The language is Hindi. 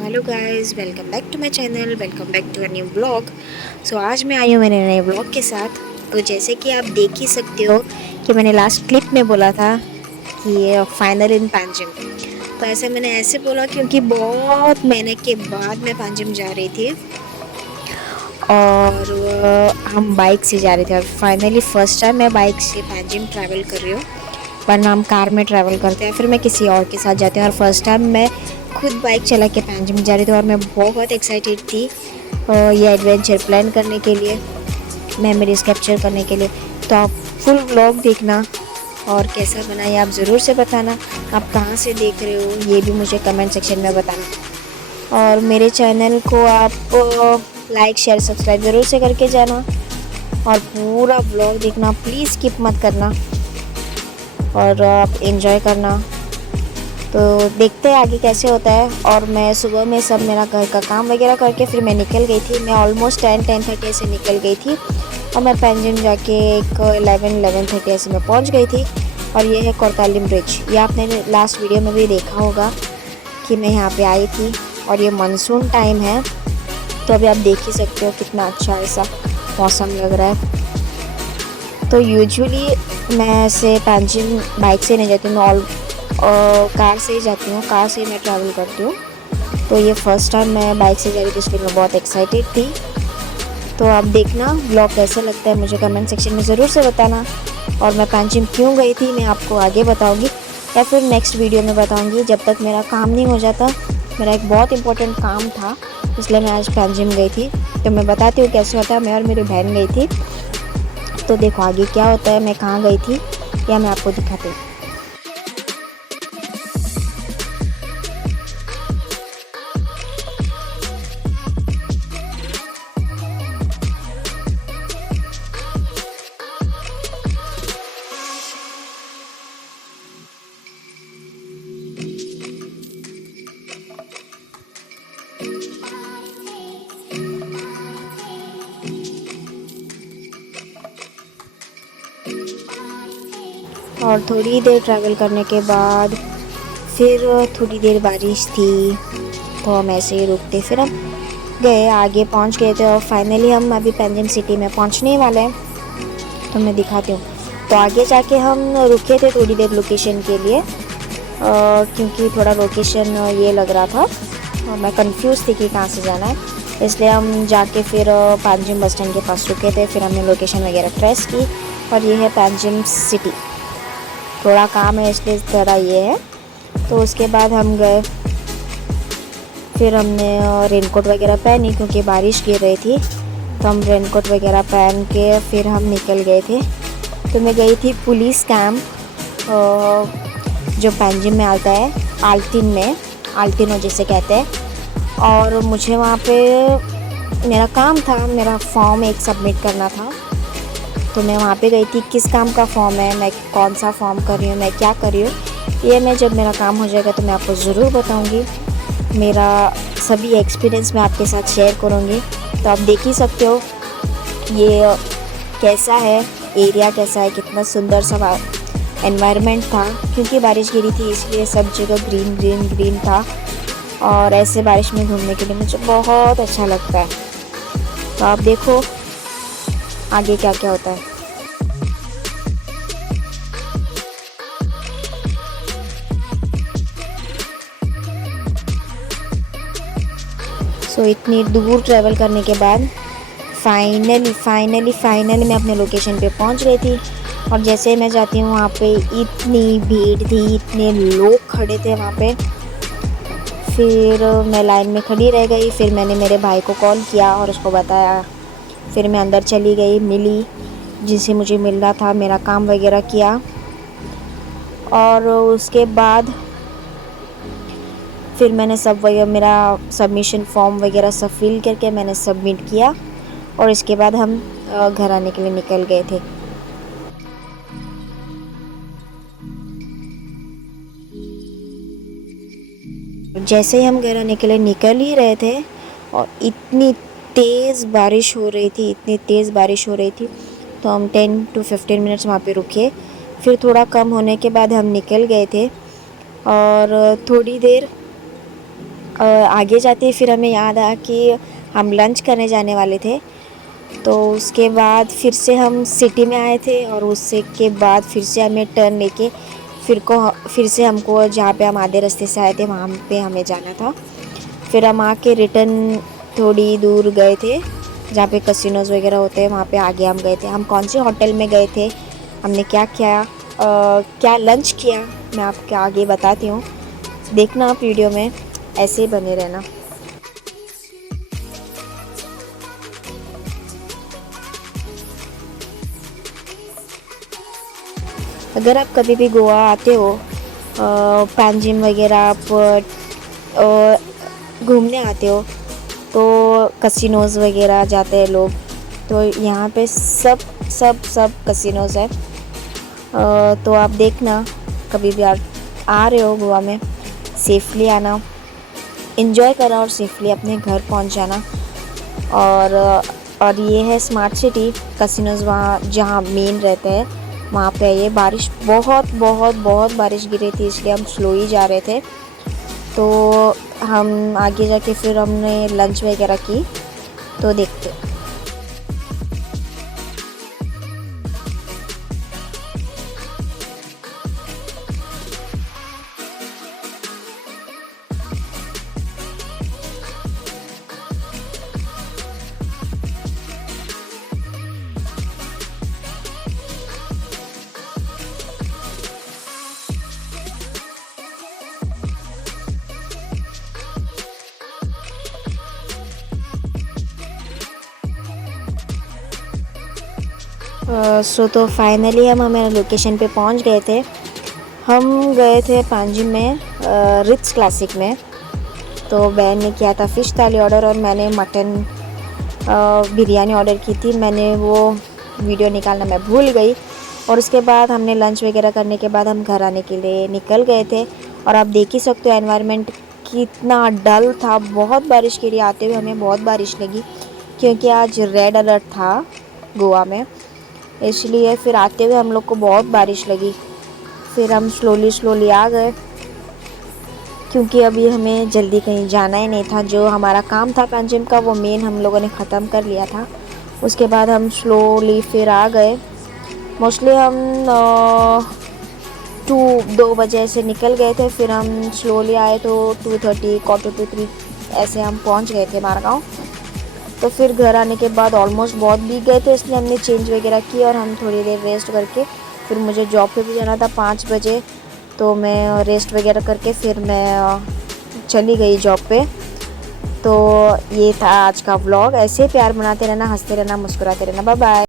Hello guys, welcome back to my channel, welcome back to a new blog. आज मैं आई हूँ मेरे नए ब्लॉग के साथ। तो जैसे कि आप देख ही सकते हो कि मैंने लास्ट क्लिप में बोला था कि ये फाइनल इन पांजिम। तो ऐसे मैंने ऐसे बोला क्योंकि बहुत महीने के बाद मैं पांजिम जा रही थी और हम बाइक से जा रहे थे और फाइनली फ़र्स्ट टाइम मैं बाइक से पांजिम ट्रैवल कर रही हूँ। वरना हम कार में ट्रैवल करते हैं, फिर मैं किसी और के साथ जाती हूँ और फर्स्ट टाइम मैं खुद बाइक चला के पांजिम जा रही थी और मैं बहुत एक्साइटेड थी ये एडवेंचर प्लान करने के लिए, मेमोरीज कैप्चर करने के लिए। तो आप फुल व्लॉग देखना और कैसा बना ये आप ज़रूर से बताना। आप कहाँ से देख रहे हो ये भी मुझे कमेंट सेक्शन में बताना और मेरे चैनल को आप लाइक शेयर सब्सक्राइब ज़रूर से करके जाना और पूरा व्लॉग देखना, प्लीज़ स्किप मत करना और आप एंजॉय करना। तो देखते हैं आगे कैसे होता है। और मैं सुबह में सब मेरा घर का काम वगैरह करके फिर मैं निकल गई थी। मैं ऑलमोस्ट 10-10:30 से निकल गई थी और मैं पांजिम जाके एक 11-11:30 ऐसे मैं पहुंच गई थी। और ये है कोर्तालिम ब्रिज, ये आपने लास्ट वीडियो में भी देखा होगा कि मैं यहाँ पे आई थी। और ये मानसून टाइम है तो अभी आप देख ही सकते हो कितना अच्छा ऐसा मौसम लग रहा है। तो यूजुअली मैं ऐसे पांजिम बाइक से नहीं जाती हूँ, मैं कार से ही जाती हूँ, कार से ही मैं ट्रैवल करती हूँ। तो ये फ़र्स्ट टाइम मैं बाइक से जा रही थी, इसलिए मैं बहुत एक्साइटेड थी। तो आप देखना ब्लॉग कैसा लगता है मुझे कमेंट सेक्शन में ज़रूर से बताना। और मैं पांजिम क्यों गई थी मैं आपको आगे बताऊँगी या फिर नेक्स्ट वीडियो में बताऊँगी, जब तक मेरा काम नहीं हो जाता। मेरा एक बहुत इंपॉर्टेंट काम था इसलिए मैं आज पांजिम गई थी। तो मैं बताती हूँ कैसे होता है। मैं और मेरी बहन गई थी। तो देखो आगे क्या होता है, मैं कहाँ गई थी या मैं आपको दिखाती हूँ। और थोड़ी देर ट्रैवल करने के बाद फिर थोड़ी देर बारिश थी तो हम ऐसे ही रुकते, फिर हम गए आगे पहुंच गए थे और फाइनली हम अभी पांजिम सिटी में पहुंचने वाले हैं। तो मैं दिखाती हूँ। तो आगे जाके हम रुके थे थोड़ी देर लोकेशन के लिए क्योंकि थोड़ा लोकेशन ये लग रहा था और मैं कंफ्यूज थी कि कहाँ से जाना है, इसलिए हम जाके फिर पांजिम बस स्टैंड के पास रुके थे। फिर हमने लोकेशन वगैरह ट्रेस की और ये है पांजिम सिटी। थोड़ा काम है इसलिए थोड़ा ये है। तो उसके बाद हम गए, फिर हमने रेनकोट वगैरह पहनी क्योंकि बारिश गिर रही थी। तो हम रेनकोट वगैरह पहन के फिर हम निकल गए थे। तो मैं गई थी पुलिस कैंप जो पांजिम में आता है, आल्तिन में, आल्तिनो जिसे कहते हैं। और मुझे वहाँ पे मेरा काम था, मेरा फॉर्म एक सबमिट करना था। तो मैं वहाँ पे गई थी। किस काम का फॉर्म है, मैं कौन सा फॉर्म कर रही हूँ, मैं क्या कर रही हूँ, ये मैं जब मेरा काम हो जाएगा तो मैं आपको ज़रूर बताऊँगी। मेरा सभी एक्सपीरियंस मैं आपके साथ शेयर करूँगी। तो आप देख ही सकते हो ये कैसा है, एरिया कैसा है, कितना सुंदर सा एनवायरनमेंट था। क्योंकि बारिश गिरी थी इसलिए सब जगह ग्रीन ग्रीन ग्रीन था और ऐसे बारिश में घूमने के लिए मुझे बहुत अच्छा लगता है। तो आप देखो आगे क्या क्या होता है। सो इतनी दूर ट्रैवल करने के बाद फाइनली मैं अपने लोकेशन पे पहुंच गई थी। और जैसे मैं जाती हूँ वहाँ पे इतनी भीड़ थी, इतने लोग खड़े थे वहाँ पे। फिर मैं लाइन में खड़ी रह गई। फिर मैंने मेरे भाई को कॉल किया और उसको बताया। फिर मैं अंदर चली गई, मिली जिनसे मुझे मिलना था, मेरा काम वगैरह किया। और उसके बाद फिर मैंने सब वगैरह मेरा सबमिशन फॉर्म वगैरह सब फिल करके मैंने सबमिट किया और इसके बाद हम घर आने के लिए निकल गए थे। जैसे ही हम घर आने के लिए निकल ही रहे थे और इतनी तेज़ बारिश हो रही थी, इतनी तेज़ बारिश हो रही थी। तो हम 10 to 15 मिनट्स वहाँ पे रुके। फिर थोड़ा कम होने के बाद हम निकल गए थे और थोड़ी देर आगे जाते फिर हमें याद आया कि हम लंच करने जाने वाले थे। तो उसके बाद फिर से हम सिटी में आए थे और उससे के बाद फिर से हमें टर्न लेके फिर से हमको जहाँ पे हम आधे रास्ते से आए थे वहाँ पे हमें जाना था। फिर हम आके रिटर्न थोड़ी दूर गए थे जहाँ पे कसिनोज़ वगैरह होते हैं, वहाँ पे आगे हम गए थे। हम कौन से होटल में गए थे, हमने क्या किया, क्या लंच किया, मैं आपको आगे बताती हूँ। देखना आप वीडियो में, ऐसे ही बने रहना। अगर आप कभी भी गोवा आते हो, पैंजिम वगैरह आप घूमने आते हो तो कसिनोज़ वगैरह जाते हैं लोग। तो यहाँ पे सब सब सब कसिनोज़ है। तो आप देखना कभी भी आ रहे हो गोवा में, सेफली आना, इन्जॉय करा और सेफली अपने घर पहुँच जाना। और ये है स्मार्ट सिटी कसिनोज़, वहाँ जहाँ मेन रहते हैं वहाँ पे। ये बारिश बहुत बहुत बहुत बारिश गिरी थी, इसलिए हम स्लो ही जा रहे थे। तो हम आगे जाके फिर हमने लंच वगैरह की, तो देखते। तो फाइनली हम हमारे लोकेशन पे पहुंच गए थे। हम गए थे पांजिम में रिट्स क्लासिक में। तो बहन ने किया था फ़िश थाली ऑर्डर और मैंने मटन बिरयानी ऑर्डर की थी। मैंने वो वीडियो निकालना मैं भूल गई। और उसके बाद हमने लंच वगैरह करने के बाद हम घर आने के लिए निकल गए थे। और आप देख ही सकते हो एनवायरनमेंट कितना डल था, बहुत बारिश के लिए आते हुए हमें बहुत बारिश लगी, क्योंकि आज रेड अलर्ट था गोवा में, इसलिए फिर आते हुए हम लोग को बहुत बारिश लगी। फिर हम स्लोली आ गए, क्योंकि अभी हमें जल्दी कहीं जाना ही नहीं था। जो हमारा काम था पैंजिम का वो मेन हम लोगों ने ख़त्म कर लिया था। उसके बाद हम स्लोली फिर आ गए। मोस्टली हम 2 बजे से निकल गए थे, फिर हम स्लोली आए तो 2:30 2:45 ऐसे हम पहुंच गए थे मारगांव। तो फिर घर आने के बाद ऑलमोस्ट बहुत भीग गए थे, इसलिए हमने चेंज वगैरह की और हम थोड़ी देर रेस्ट करके फिर मुझे जॉब पे भी जाना था 5 बजे। तो मैं रेस्ट वगैरह करके फिर मैं चली गई जॉब पे। तो ये था आज का व्लॉग। ऐसे प्यार बनाते रहना, हंसते रहना, मुस्कुराते रहना। Bye bye.